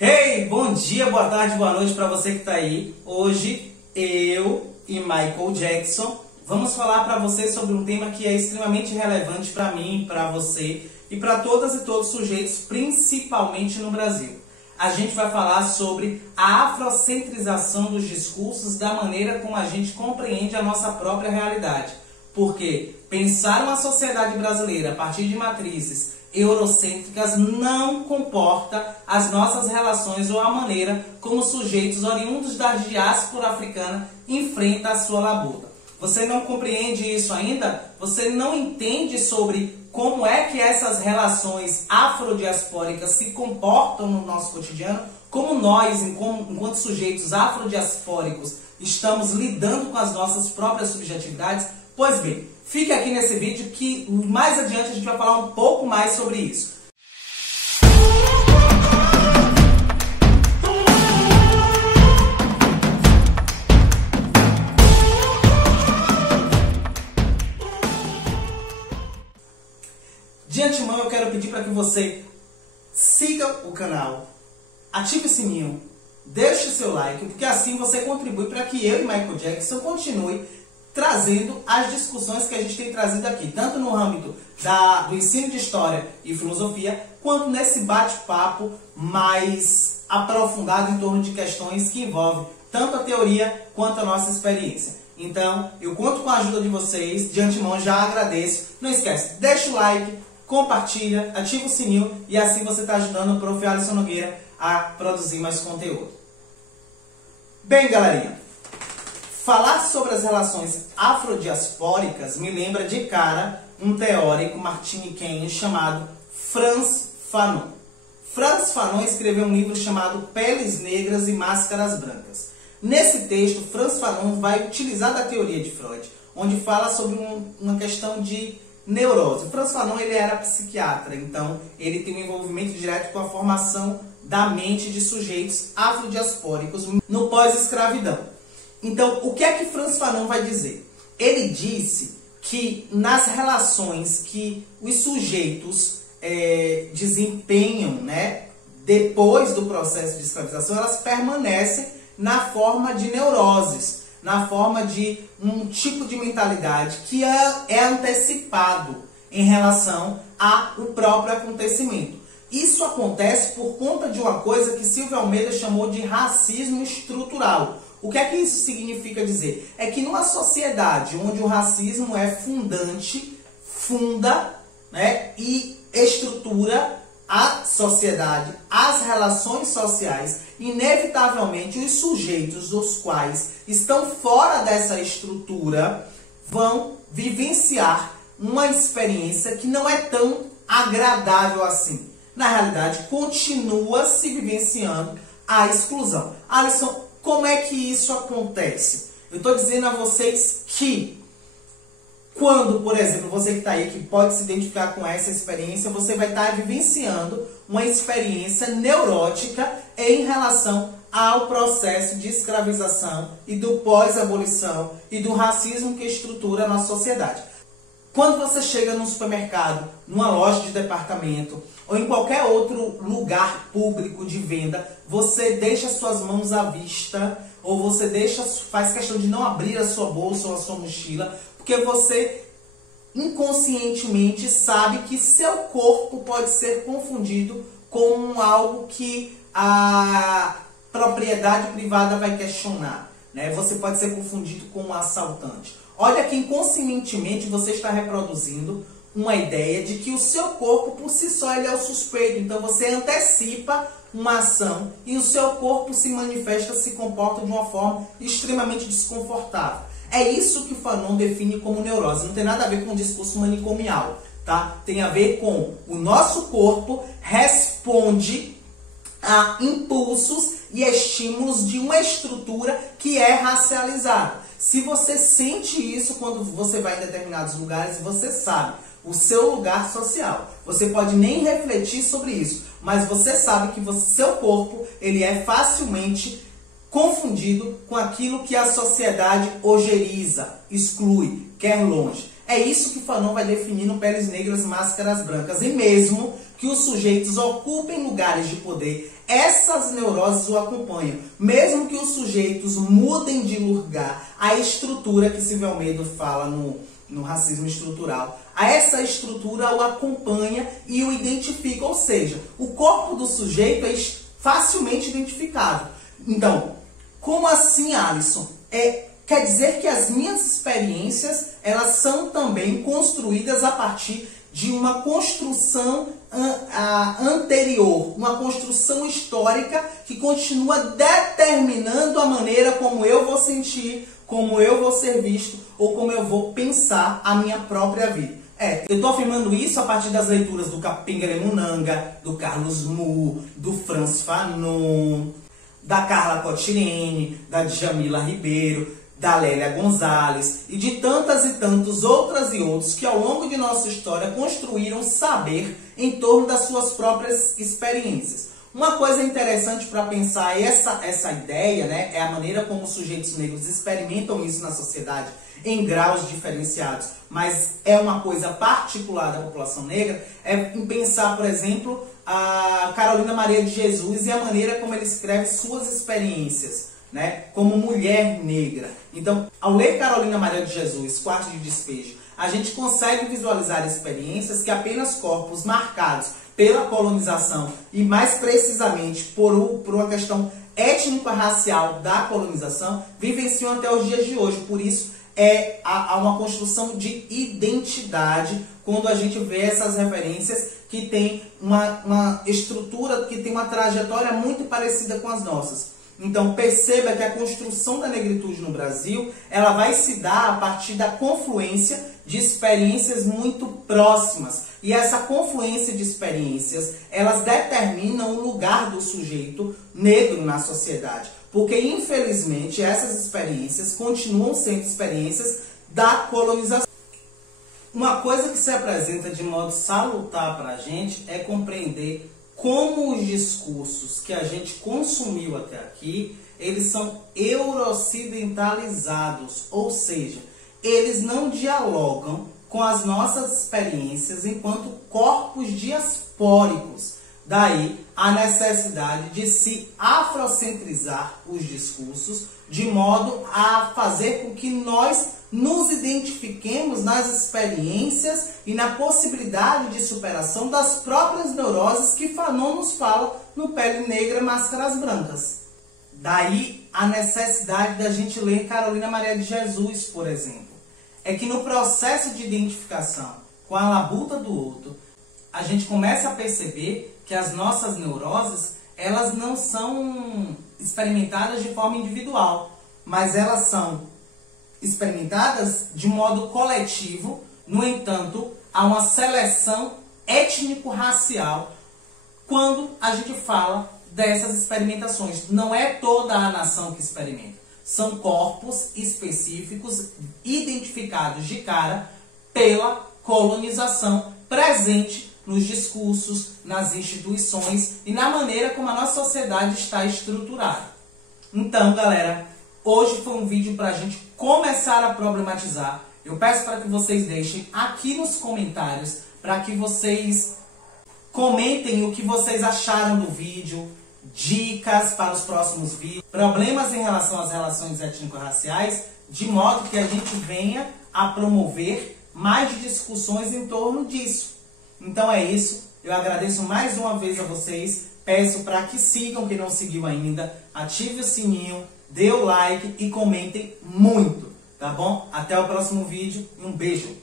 Hey, bom dia, boa tarde, boa noite para você que está aí. Hoje, eu e Michael Jackson vamos falar para você sobre um tema que é extremamente relevante para mim, para você e para todas e todos os sujeitos, principalmente no Brasil. A gente vai falar sobre a afrocentrização dos discursos, da maneira como a gente compreende a nossa própria realidade. Porque pensar uma sociedade brasileira a partir de matrizes eurocêntricas não comporta as nossas relações ou a maneira como sujeitos oriundos da diáspora africana enfrentam a sua labuta. Você não compreende isso ainda? Você não entende sobre como é que essas relações afrodiaspóricas se comportam no nosso cotidiano? Como nós, enquanto sujeitos afrodiaspóricos, estamos lidando com as nossas próprias subjetividades? Pois bem, fique aqui nesse vídeo que mais adiante a gente vai falar um pouco mais sobre isso. De antemão eu quero pedir para que você siga o canal, ative o sininho, deixe o seu like, porque assim você contribui para que eu e Michael Jackson continue trazendo as discussões que a gente tem trazido aqui, tanto no âmbito do ensino de História e Filosofia, quanto nesse bate-papo mais aprofundado em torno de questões que envolvem tanto a teoria quanto a nossa experiência. Então, eu conto com a ajuda de vocês, de antemão já agradeço. Não esquece, deixa o like, compartilha, ativa o sininho e assim você está ajudando o Prof. Alisson Nogueira a produzir mais conteúdo. Bem, galerinha, falar sobre as relações afrodiaspóricas me lembra de cara um teórico martiniquenho chamado Frantz Fanon. Frantz Fanon escreveu um livro chamado Peles Negras e Máscaras Brancas. Nesse texto, Frantz Fanon vai utilizar da teoria de Freud, onde fala sobre uma questão de neurose. Frantz Fanon ele era psiquiatra, então ele tem um envolvimento direto com a formação da mente de sujeitos afrodiaspóricos no pós-escravidão. Então, o que é que Frantz Fanon vai dizer? Ele disse que nas relações que os sujeitos desempenham, depois do processo de escravização, elas permanecem na forma de neuroses, na forma de um tipo de mentalidade que é antecipado em relação ao próprio acontecimento. Isso acontece por conta de uma coisa que Silvio Almeida chamou de racismo estrutural. O que é que isso significa dizer? É que numa sociedade onde o racismo é funda e estrutura a sociedade, as relações sociais, inevitavelmente os sujeitos dos quais estão fora dessa estrutura vão vivenciar uma experiência que não é tão agradável assim. Na realidade, continua se vivenciando a exclusão. Alisson, como é que isso acontece? Eu estou dizendo a vocês que quando, por exemplo, você que está aí, que pode se identificar com essa experiência, você vai estar vivenciando uma experiência neurótica em relação ao processo de escravização e do pós-abolição e do racismo que estrutura a nossa sociedade. Quando você chega num supermercado, numa loja de departamento ou em qualquer outro lugar público de venda, você deixa suas mãos à vista ou você faz questão de não abrir a sua bolsa ou a sua mochila, porque você inconscientemente sabe que seu corpo pode ser confundido com algo que a propriedade privada vai questionar. Você pode ser confundido com um assaltante. Olha que inconscientemente você está reproduzindo uma ideia de que o seu corpo por si só ele é o suspeito. Então você antecipa uma ação e o seu corpo se manifesta, se comporta de uma forma extremamente desconfortável. É isso que Fanon define como neurose. Não tem nada a ver com o discurso manicomial, tá? Tem a ver com o nosso corpo responde a impulsos e estímulos de uma estrutura que é racializada. Se você sente isso quando você vai em determinados lugares, você sabe o seu lugar social. Você pode nem refletir sobre isso, mas você sabe que seu corpo ele é facilmente confundido com aquilo que a sociedade ojeriza, exclui, quer longe. É isso que Fanon vai definir no Peles Negras, Máscaras Brancas. E mesmo que os sujeitos ocupem lugares de poder, essas neuroses o acompanham. Mesmo que os sujeitos mudem de lugar, a estrutura que Silvio Almeida fala no racismo estrutural, essa estrutura o acompanha e o identifica, ou seja, o corpo do sujeito é facilmente identificável. Então, como assim, Alisson? Quer dizer que as minhas experiências, elas são também construídas a partir de uma construção anterior, uma construção histórica que continua determinando a maneira como eu vou sentir, como eu vou ser visto ou como eu vou pensar a minha própria vida. Eu estou afirmando isso a partir das leituras do Pinguele Munanga, do Carlos Mu, do Franz Fanon, da Carla Cotirene, da Djamila Ribeiro, da Lélia Gonzalez e de tantas e tantos outras e outros que ao longo de nossa história construíram saber em torno das suas próprias experiências. Uma coisa interessante para pensar essa ideia, né, é a maneira como os sujeitos negros experimentam isso na sociedade em graus diferenciados, mas é uma coisa particular da população negra, é em pensar, por exemplo, a Carolina Maria de Jesus e a maneira como ele escreve suas experiências, né, como mulher negra. Então, ao ler Carolina Maria de Jesus, Quarto de Despejo, a gente consegue visualizar experiências que apenas corpos marcados pela colonização e mais precisamente por uma questão étnico-racial da colonização vivenciam até os dias de hoje. Por isso, há uma construção de identidade quando a gente vê essas referências que tem uma estrutura, que tem uma trajetória muito parecida com as nossas. Então perceba que a construção da negritude no Brasil, ela vai se dar a partir da confluência de experiências muito próximas. E essa confluência de experiências, elas determinam o lugar do sujeito negro na sociedade. Porque, infelizmente, essas experiências continuam sendo experiências da colonização. Uma coisa que se apresenta de modo salutar para a gente é compreender como os discursos que a gente consumiu até aqui, eles são euroocidentalizados, ou seja, eles não dialogam com as nossas experiências enquanto corpos diaspóricos. Daí a necessidade de se afrocentrizar os discursos de modo a fazer com que nós nos identifiquemos nas experiências e na possibilidade de superação das próprias neuroses que Fanon nos fala no Pele Negra, Máscaras Brancas. Daí a necessidade da gente ler Carolina Maria de Jesus, por exemplo. É que no processo de identificação com a labuta do outro, a gente começa a perceber que as nossas neuroses, elas não são experimentadas de forma individual, mas elas são experimentadas de modo coletivo. No entanto, há uma seleção étnico-racial quando a gente fala dessas experimentações. Não é toda a nação que experimenta. São corpos específicos identificados de cara pela colonização presente nos discursos, nas instituições e na maneira como a nossa sociedade está estruturada. Então, galera, hoje foi um vídeo para a gente começar a problematizar. Eu peço para que vocês deixem aqui nos comentários, para que vocês comentem o que vocês acharam do vídeo, dicas para os próximos vídeos, problemas em relação às relações étnico-raciais, de modo que a gente venha a promover mais discussões em torno disso. Então é isso, eu agradeço mais uma vez a vocês, peço para que sigam, quem não seguiu ainda, ative o sininho, dê o like e comentem muito, tá bom? Até o próximo vídeo e um beijo!